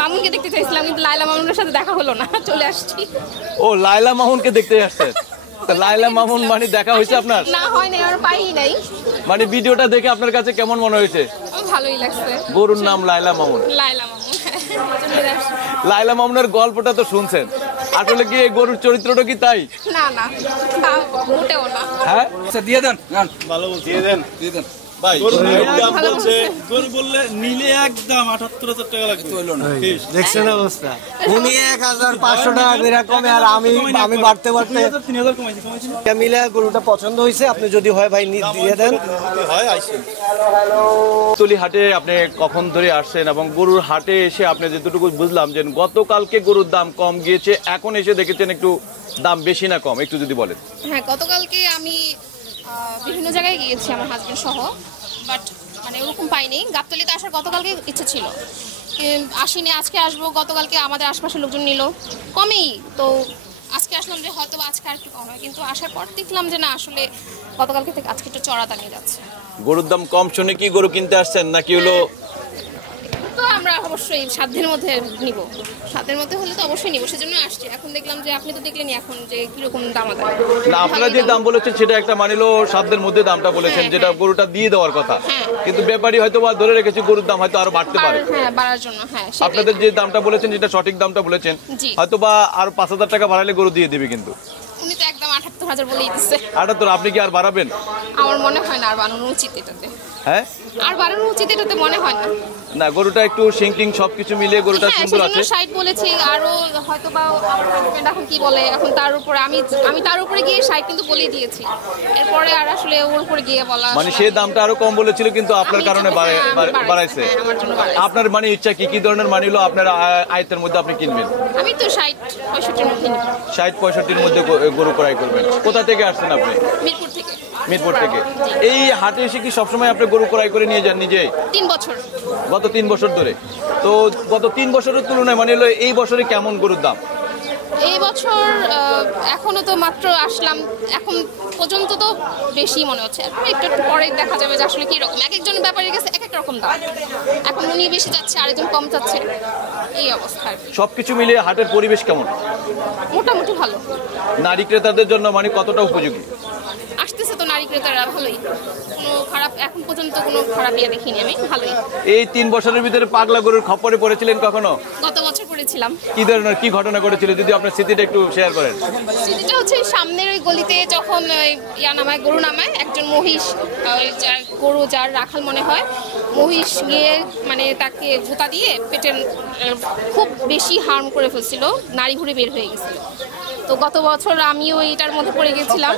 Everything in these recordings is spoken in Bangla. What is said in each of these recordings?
মামুনকে দেখতে চাইছিলাম কিন্তু লায়লা মামুনের সাথে দেখা হলো না, চলে আসছি। ও লায়লা মামুনকে দেখতে আসছেন? লায়লা মামুন মানে দেখা হয়েছে আপনার? না হয় নাই, আর পাই নাই। মানে ভিডিওটা দেখে আপনার কাছে কেমন মনে হয়েছে? ভালোই লাগছে। গরুর নাম লায়লা মামুন। লায়লা মামুন। লায়লা মামুনের গল্পটা তো শুনছেন, আসলে কি এই গরুর চরিত্রটা কি তাই? না না, মোটেও না। হ্যাঁ আচ্ছা দিয়ে দেন, ভালো বলছি, দিয়ে দেন ভাই। গরু দাম বলছে, গরু বললে নিলে একদম 78,000 টাকা লাগবে। দেখছেন অবস্থা, উনি 1,500 টাকা করে কমে, আর আমি বাড়তে 3,000 কমাইছি মিলে গরুটা পছন্দ হয়েছে। আপনি যদি হয় ভাই দিয়ে দেন। হয় আইছেন তুলি হাটে আপনি কখন ধরে আসছেন এবং গরুর হাটে এসে আপনি যেটুকু বুঝলাম যে গতকালকে গরুর দাম কম গিয়েছে, এখন এসে দেখেছেন একটু দাম বেশি না কম, একটু যদি বলেন। হ্যাঁ, গতকালকে আমি বিভিন্ন জায়গায় গিয়েছি আমার হাজবেন্ড সহ, বাট মানে ওরকম পাইনি। গাবতলীতে আসার গতকালকে ইচ্ছে ছিল, আসিনি, আজকে আসবো। গতকালকে আমাদের আশপাশের লোকজন নিল কমেই, তো আজকে আসলাম যে হয়তো আজকে আর একটু কম হয়, কিন্তু আসার পর দেখলাম যে না, আসলে গতকালকে থেকে আজকে একটু চড়া দামে যাচ্ছে। গরুর দাম কম শুনে কি গরু কিনতে আসছেন নাকি হলো? তো আমরা অবশ্যই সাধ্যের মধ্যে নিব, সাধ্যের মধ্যে হলে তো অবশ্যই নিব, সেজন্য আসছি। এখন দেখলাম যে আপনি তো দেখলেন এখন যে কিরকম দাম আছে না, আপনারা যে দাম বলেছেন সেটা একটা মানিলো সাধ্যের মধ্যে দামটা বলেছেন, যেটা গরুটা দিয়ে দেওয়ার কথা, কিন্তু ব্যাপারী হয়তো বা ধরে রেখেছে গরুর দাম হয়তো আরো বাড়তে পারে। হ্যাঁ, বাড়ার জন্য। হ্যাঁ, আপনাদের যে দামটা বলেছেন যেটা সঠিক দামটা বলেছেন, হয়তো বা আর 5,000 টাকা বাড়ালে গরু দিয়ে দিবে, কিন্তু উনি তো একদম 78,000 বলেই দিচ্ছে। 78? আপনি কি আর বাড়াবেন? আমার মনে হয় না আর বাড়ানো উচিত এটাতে। হ্যাঁ, আর বাড়ানো উচিত এটাতে মনে হয় না। না, গরুটা একটু সিঙ্কিং সবকিছু মিলিয়ে গরুটা সুন্দর আছে। 60 বলেছি, আরো হয়তো বা আমার হাজবেন্ড এখন কি বলে, এখন তার উপরে আমি তার উপরে গিয়ে 60 কিন্তু বলে দিয়েছি। এরপরে আর আসলে ওর উপরে গিয়ে বলা, মানে সে দামটা আরো কম বলেছিল কিন্তু আপনার কারণে বাড়াইছে। আপনার মানে ইচ্ছা কি ধরনের মানি হলো আপনার আয়তের মধ্যে আপনি কিনবেন? আমি তো 60-65 মধ্যে নিব। 60-65 মধ্যে গরু ক্রয় করবেন। কোথা থেকে আসছেন আপনি? মিরপুর থেকে। মিরপুর থেকে। এই হাটে এসে কি সবসময় আপনি গরু ক্রয় করে নিয়ে যান নিজেই? 3 বছর। গত 3 বছর ধরে। তো গত 3 বছরের তুলনায় মানে হলো এই বছরে কেমন গরুর দাম? এই বছর এখনো তো মাত্র আসলাম, এখন পর্যন্ত তো বেশি মনে হচ্ছে। একটু পরে দেখা যাবে যে আসলে কি রকম, এক একজন ব্যাপারীর কাছে এক এক রকম দাম। এখন উনি বেশি যাচ্ছে, আরেকজন কম যাচ্ছে, এই অবস্থা। সবকিছু মিলিয়ে হাটের পরিবেশ কেমন? মোটামুটি ভালো। নারী ক্রেতাদের জন্য মানে কতটা উপযোগী? আসতেছে তো নারী ক্রেতারা ভালোই, কোনো খারাপ এখন পর্যন্ত কোনো খারাপ ইয়ে দেখিনি আমি, ভালোই। এই 3 বছরের ভিতরে পাগলা গরুর খপ্পরে পড়েছিলেন কখনো? গত বছর পড়েছিলাম। কি ধরনের কি ঘটনা ঘটেছিল যদি আপনার স্মৃতিটা একটু শেয়ার করেন? স্মৃতিটা হচ্ছে সামনের ওই গলিতে যখন গরু নামায়, একজন মহিষ, গরু যার রাখাল মনে হয়, মহিষ গিয়ে মানে তাকে জুতা দিয়ে পেটের খুব বেশি হার্ম করে ফেলছিল, নাড়ি ঘুরে বের হয়ে গেছিল। তো গত বছর আমিও এইটার মধ্যে পড়ে গেছিলাম,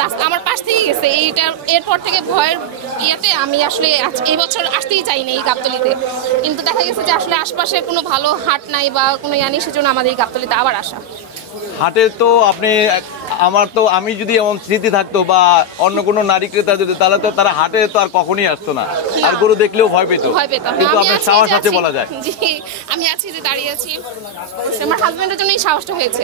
রাস্তা আমার পাশ থেকে গেছে এইটার। এরপর থেকে ভয়ের ইয়েতে আমি আসলে এই বছর আসতেই চাইনি এই গাবতলীতে, কিন্তু দেখা গেছে যে আসলে আশপাশে কোনো ভালো হাট নাই বা কোনো নেই, সেজন্য আমাদের এই গাবতলীতে আবার আসা। হাটে তো আপনি আমি যদি এমন স্মৃতি থাকতো বা অন্য কোনো নারী ক্রেতা যদি, তাহলে তো তারা হাটে তো আর কখনই আসতো না, আর গরু দেখলেও ভয় পেত। কিন্তু আপনার সাহস আছে বলা যায়। জি, আমি আছি যে দাঁড়িয়ে আছি, আমার হাজবেন্ডের জন্য এই সাহসটা হয়েছে।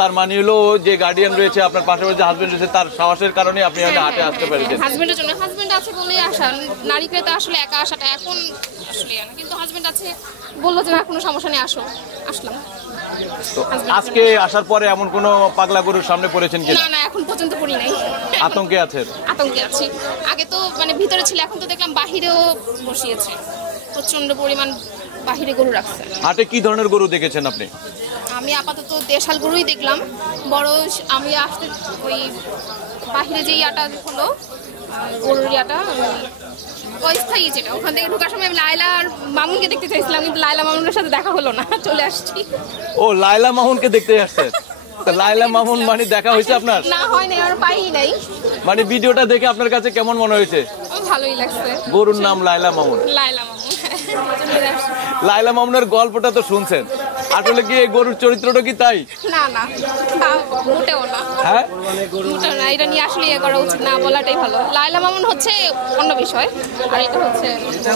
তার মানে হলো যে গার্ডিয়ান রয়েছে আপনার পাশাপাশি যে হাজবেন্ড রয়েছে, তার সাহসের কারণে আপনি হাটে আসতে পেরেছেন। হাজবেন্ডের জন্য, হাজবেন্ড আছে বলেই আসা। নারী ক্রেতা আসলে একা আসাটা এখন আসলে, কিন্তু হাজবেন্ড আছে বললো যে না কোনো সমস্যা নেই, আসো, আসলাম। তো আজকে আসার পরে এমন কোনো পাগলা গরুর সামনে পড়েছেন কিনা? না না, এখন পর্যন্ত পড়ি নাই। আতঙ্কে আছেন? আতঙ্কে আছি। আগে তো মানে ভিতরে ছিল, এখন তো দেখলাম বাহিরেও বসিয়েছে, প্রচন্ড পরিমাণ বাহিরে গরু রাখছে। হাটে কি ধরনের গরু দেখেছেন আপনি? আমি আপাতত দেশাল গরুই দেখলাম। বড় আমি আসতে ওই বাহিরে যে ইয়াটা হলো গরুর ইয়াটা অস্থায়ী, যেটা ওখান থেকে ঢোকার সময় আমি লায়লা আর মামুনকে দেখতে চাইছিলাম, কিন্তু লায়লা মামুনের সাথে দেখা হলো না, চলে আসছি। ও লায়লা মামুনকে দেখতে আসছেন? লায়লা মামুন মানে দেখা হয়েছে আপনার? না হয় নাই, আর পাই নাই। মানে ভিডিওটা দেখে আপনার কাছে কেমন মনে হয়েছে? ভালোই লাগছে। গরুর নাম লায়লা মামুন। লায়লা মামুন। লায়লা মামুনের গল্পটা তো শুনছেন, আসলে কি এই গরুর চরিত্রটা কি তাই? না না, তা মোটেও না। হ্যাঁ, মোটেও না, এটা নিয়ে আসলে ইয়ে করা উচিত না, বলাটাই ভালো। লায়লা মামুন হচ্ছে অন্য বিষয়, আর এটা হচ্ছে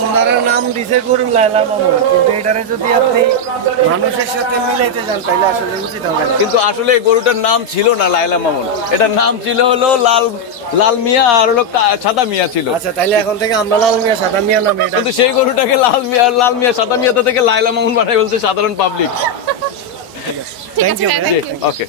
ওনারা নাম দিছে গরুর লায়লা মামুন, কিন্তু এটারে যদি আপনি মানুষের সাথে মিলাইতে যান তাহলে আসলে উচিত হবে না। কিন্তু আসলে এই গরুটার নাম ছিল না লায়লা মামুন, এটার নাম ছিল হলো লাল মিয়া আর হলো সাদা মিয়া ছিল। আচ্ছা, তাইলে এখন থেকে আমরা লাল মিয়া সাদা মিয়া নামে এটা। কিন্তু সেই গরুটাকে লাল মিয়া সাদা মিয়াতে থেকে লায়লা মামুন বানাই বলছে সাধারণ পাবলিক। ঠিক আছে, Thank you, thank you. Okay.